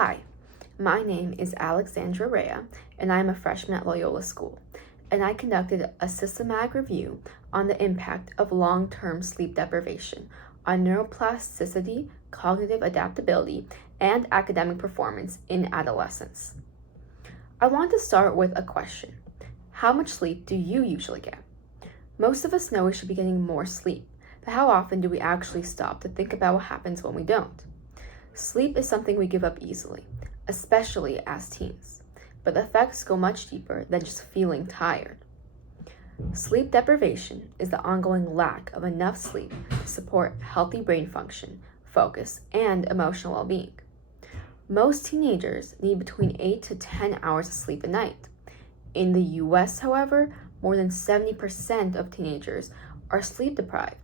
Hi, my name is Alexandra, and I'm a freshman at Loyola School, and I conducted a systematic review on the impact of long-term sleep deprivation on neuroplasticity, cognitive adaptability, and academic performance in adolescence. I want to start with a question. How much sleep do you usually get? Most of us know we should be getting more sleep, but how often do we actually stop to think about what happens when we don't? Sleep is something we give up easily, especially as teens, but the effects go much deeper than just feeling tired. Sleep deprivation is the ongoing lack of enough sleep to support healthy brain function, focus, and emotional well-being. Most teenagers need between 8 to 10 hours of sleep a night. In the US, however, more than 70% of teenagers are sleep deprived.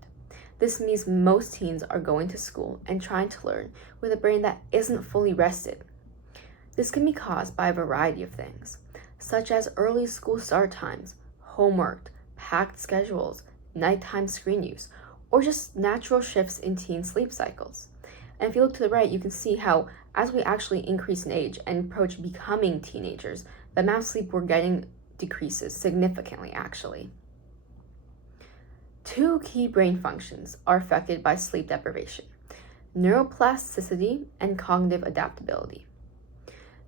This means most teens are going to school and trying to learn with a brain that isn't fully rested. This can be caused by a variety of things, such as early school start times, homework, packed schedules, nighttime screen use, or just natural shifts in teen sleep cycles. And if you look to the right, you can see how as we actually increase in age and approach becoming teenagers, the amount of sleep we're getting decreases significantly, actually. Two key brain functions are affected by sleep deprivation: neuroplasticity and cognitive adaptability.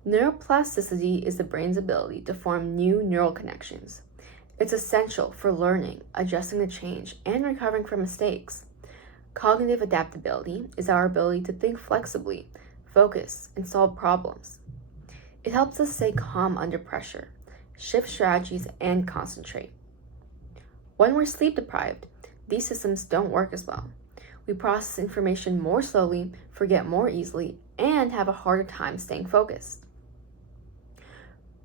Neuroplasticity is the brain's ability to form new neural connections. It's essential for learning, adjusting to change, and recovering from mistakes. Cognitive adaptability is our ability to think flexibly, focus, and solve problems. It helps us stay calm under pressure, shift strategies, and concentrate. When we're sleep deprived, these systems don't work as well. We process information more slowly, forget more easily, and have a harder time staying focused.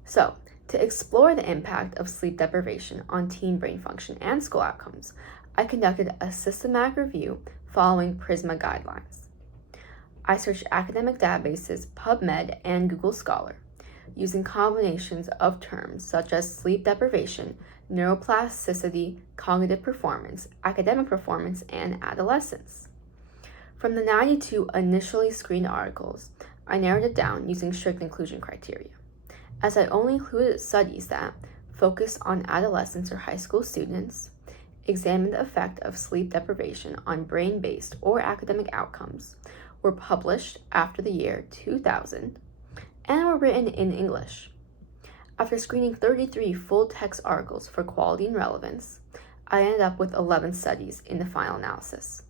So, to explore the impact of sleep deprivation on teen brain function and school outcomes, I conducted a systematic review following PRISMA guidelines. I searched academic databases, PubMed, and Google Scholar, using combinations of terms such as sleep deprivation, neuroplasticity, cognitive performance, academic performance, and adolescence. From the 92 initially screened articles, I narrowed it down using strict inclusion criteria, as I only included studies that focus on adolescents or high school students, examine the effect of sleep deprivation on brain-based or academic outcomes, were published after the year 2000, and were written in English. After screening 33 full-text articles for quality and relevance, I ended up with 11 studies in the final analysis.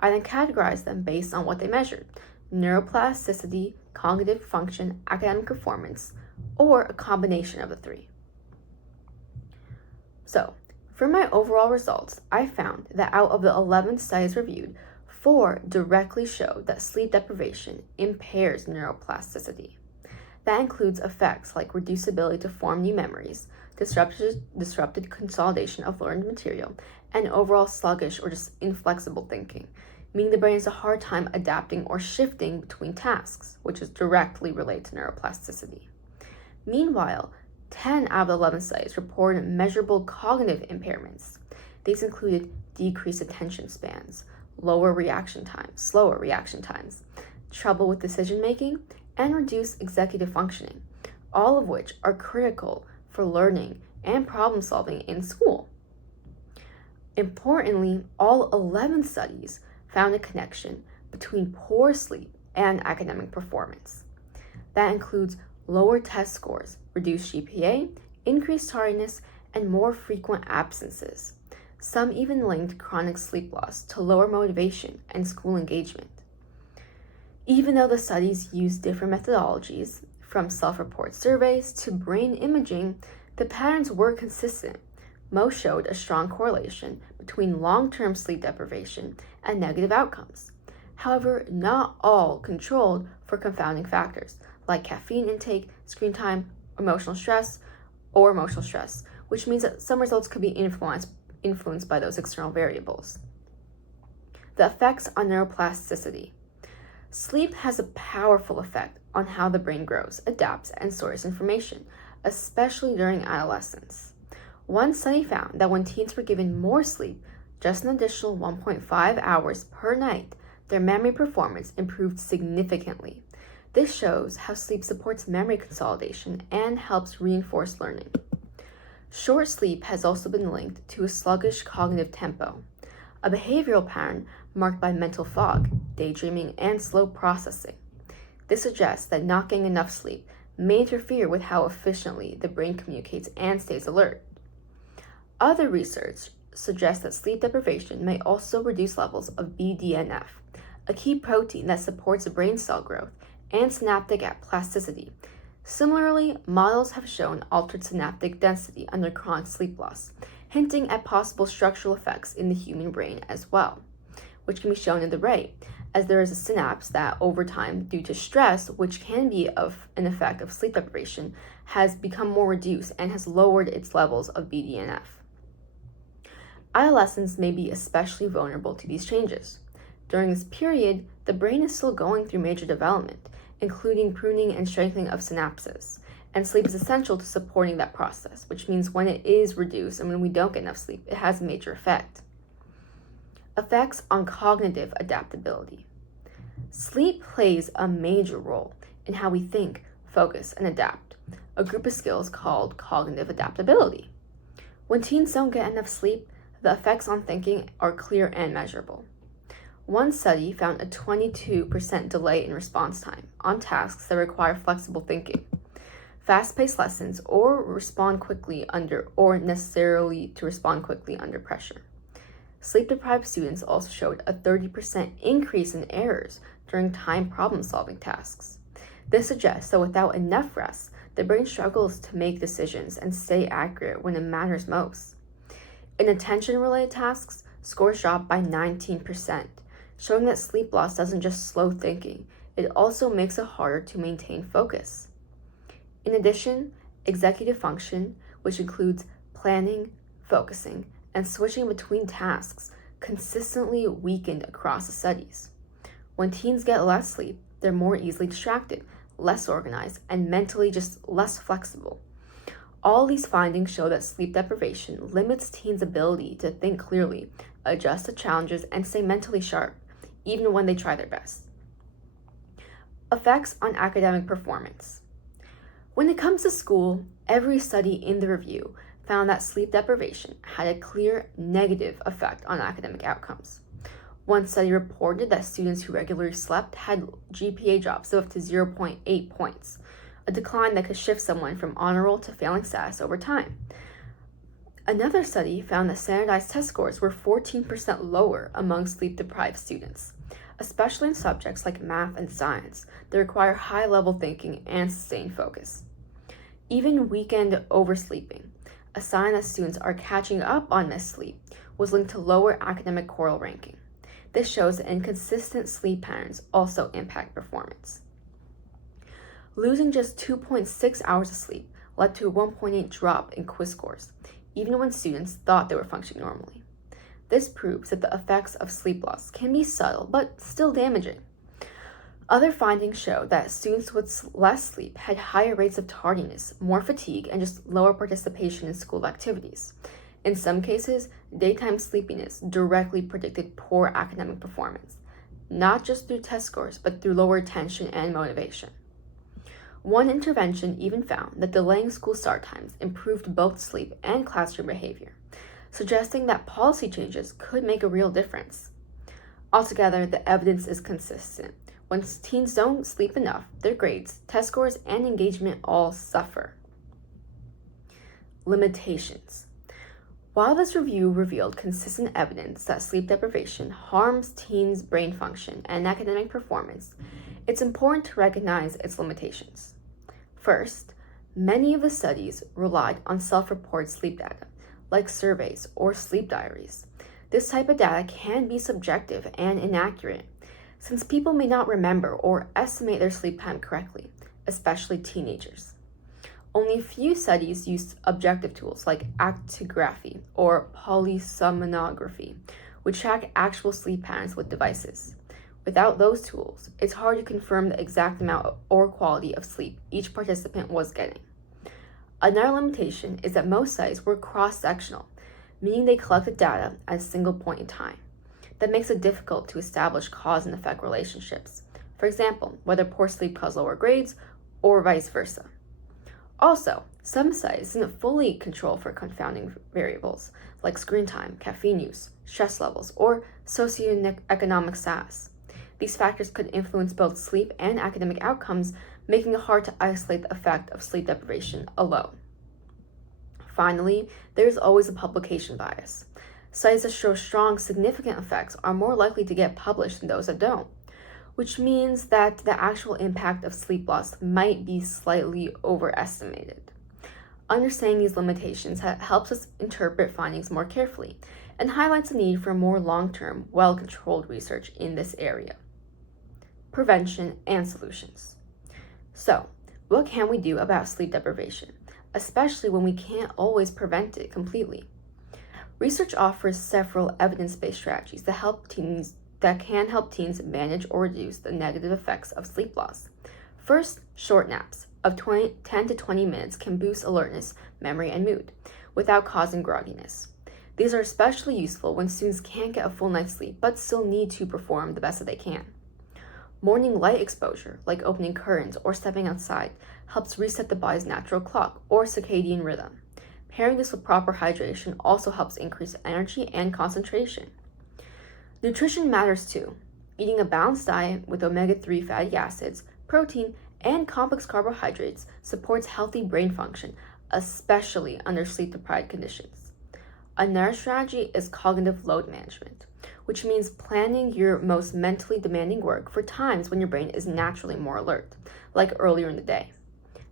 I then categorized them based on what they measured: neuroplasticity, cognitive function, academic performance, or a combination of the three. So, for my overall results, I found that out of the 11 studies reviewed, 4 directly showed that sleep deprivation impairs neuroplasticity. That includes effects like reduced ability to form new memories, disrupted consolidation of learned material, and overall sluggish or just inflexible thinking, meaning the brain has a hard time adapting or shifting between tasks, which is directly related to neuroplasticity. Meanwhile, 10 out of the 11 studies reported measurable cognitive impairments. These included decreased attention spans, slower reaction times, trouble with decision making, and reduced executive functioning, all of which are critical for learning and problem solving in school. Importantly, all 11 studies found a connection between poor sleep and academic performance. That includes lower test scores, reduced GPA, increased tardiness, and more frequent absences. Some even linked chronic sleep loss to lower motivation and school engagement. Even though the studies used different methodologies, from self-report surveys to brain imaging, the patterns were consistent. Most showed a strong correlation between long-term sleep deprivation and negative outcomes. However, not all controlled for confounding factors like caffeine intake, screen time, emotional stress, which means that some results could be influenced by those external variables. The effects on neuroplasticity. Sleep has a powerful effect on how the brain grows, adapts, and stores information, especially during adolescence. One study found that when teens were given more sleep, just an additional 1.5 hours per night, their memory performance improved significantly. This shows how sleep supports memory consolidation and helps reinforce learning. Short sleep has also been linked to a sluggish cognitive tempo, a behavioral pattern marked by mental fog, daydreaming, and slow processing. This suggests that not getting enough sleep may interfere with how efficiently the brain communicates and stays alert. Other research suggests that sleep deprivation may also reduce levels of BDNF, a key protein that supports brain cell growth and synaptic plasticity. Similarly, models have shown altered synaptic density under chronic sleep loss, hinting at possible structural effects in the human brain as well, which can be shown in the right, as there is a synapse that over time, due to stress, which can be an effect of sleep deprivation, has become more reduced and has lowered its levels of BDNF. Adolescents may be especially vulnerable to these changes. During this period, the brain is still going through major development, including pruning and strengthening of synapses, and sleep is essential to supporting that process, which means when it is reduced and when we don't get enough sleep, it has a major effect. Effects on cognitive adaptability. Sleep plays a major role in how we think, focus, and adapt, a group of skills called cognitive adaptability. When teens don't get enough sleep, the effects on thinking are clear and measurable. One study found a 22% delay in response time on tasks that require flexible thinking, fast-paced lessons, or necessarily to respond quickly under pressure. Sleep-deprived students also showed a 30% increase in errors during time problem-solving tasks. This suggests that without enough rest, the brain struggles to make decisions and stay accurate when it matters most. In attention-related tasks, scores dropped by 19%, showing that sleep loss doesn't just slow thinking, it also makes it harder to maintain focus. In addition, executive function, which includes planning, focusing, and switching between tasks, consistently weakened across the studies. When teens get less sleep, they're more easily distracted, less organized, and mentally just less flexible. All these findings show that sleep deprivation limits teens' ability to think clearly, adjust to challenges, and stay mentally sharp, even when they try their best. Effects on academic performance. When it comes to school, every study in the review found that sleep deprivation had a clear negative effect on academic outcomes. One study reported that students who regularly slept had GPA drops of up to 0.8 points, a decline that could shift someone from honor roll to failing status over time. Another study found that standardized test scores were 14% lower among sleep-deprived students, especially in subjects like math and science that require high-level thinking and sustained focus. Even weekend oversleeping, a sign that students are catching up on missed sleep, was linked to lower academic choral ranking. This shows that inconsistent sleep patterns also impact performance. Losing just 2.6 hours of sleep led to a 1.8 drop in quiz scores, even when students thought they were functioning normally. This proves that the effects of sleep loss can be subtle but still damaging. Other findings show that students with less sleep had higher rates of tardiness, more fatigue, and just lower participation in school activities. In some cases, daytime sleepiness directly predicted poor academic performance, not just through test scores, but through lower attention and motivation. One intervention even found that delaying school start times improved both sleep and classroom behavior, suggesting that policy changes could make a real difference. Altogether, the evidence is consistent. When teens don't sleep enough, their grades, test scores, and engagement all suffer. Limitations. While this review revealed consistent evidence that sleep deprivation harms teens' brain function and academic performance, it's important to recognize its limitations. First, many of the studies relied on self-reported sleep data, like surveys or sleep diaries. This type of data can be subjective and inaccurate, since people may not remember or estimate their sleep time correctly, especially teenagers. Only a few studies used objective tools like actigraphy or polysomnography, which track actual sleep patterns with devices. Without those tools, it's hard to confirm the exact amount or quality of sleep each participant was getting. Another limitation is that most studies were cross-sectional, meaning they collected data at a single point in time. That makes it difficult to establish cause and effect relationships. For example, whether poor sleep caused lower grades or vice versa. Also, some studies didn't fully control for confounding variables like screen time, caffeine use, stress levels, or socioeconomic status. These factors could influence both sleep and academic outcomes, making it hard to isolate the effect of sleep deprivation alone. Finally, there is always a publication bias. Studies that show strong, significant effects are more likely to get published than those that don't, which means that the actual impact of sleep loss might be slightly overestimated. Understanding these limitations helps us interpret findings more carefully and highlights the need for more long-term, well-controlled research in this area. Prevention and solutions. So, what can we do about sleep deprivation, especially when we can't always prevent it completely? Research offers several evidence-based strategies that can help teens manage or reduce the negative effects of sleep loss. First, short naps of 10 to 20 minutes can boost alertness, memory, and mood without causing grogginess. These are especially useful when students can't get a full night's sleep but still need to perform the best that they can. Morning light exposure, like opening curtains or stepping outside, helps reset the body's natural clock or circadian rhythm. Pairing this with proper hydration also helps increase energy and concentration. Nutrition matters too. Eating a balanced diet with omega-3 fatty acids, protein, and complex carbohydrates supports healthy brain function, especially under sleep-deprived conditions. Another strategy is cognitive load management, which means planning your most mentally demanding work for times when your brain is naturally more alert, like earlier in the day.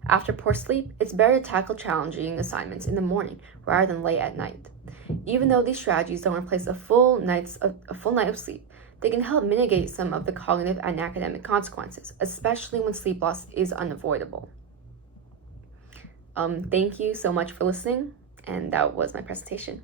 After poor sleep, it's better to tackle challenging assignments in the morning rather than late at night. Even though these strategies don't replace a full night of sleep, they can help mitigate some of the cognitive and academic consequences, especially when sleep loss is unavoidable. Thank you so much for listening, and that was my presentation.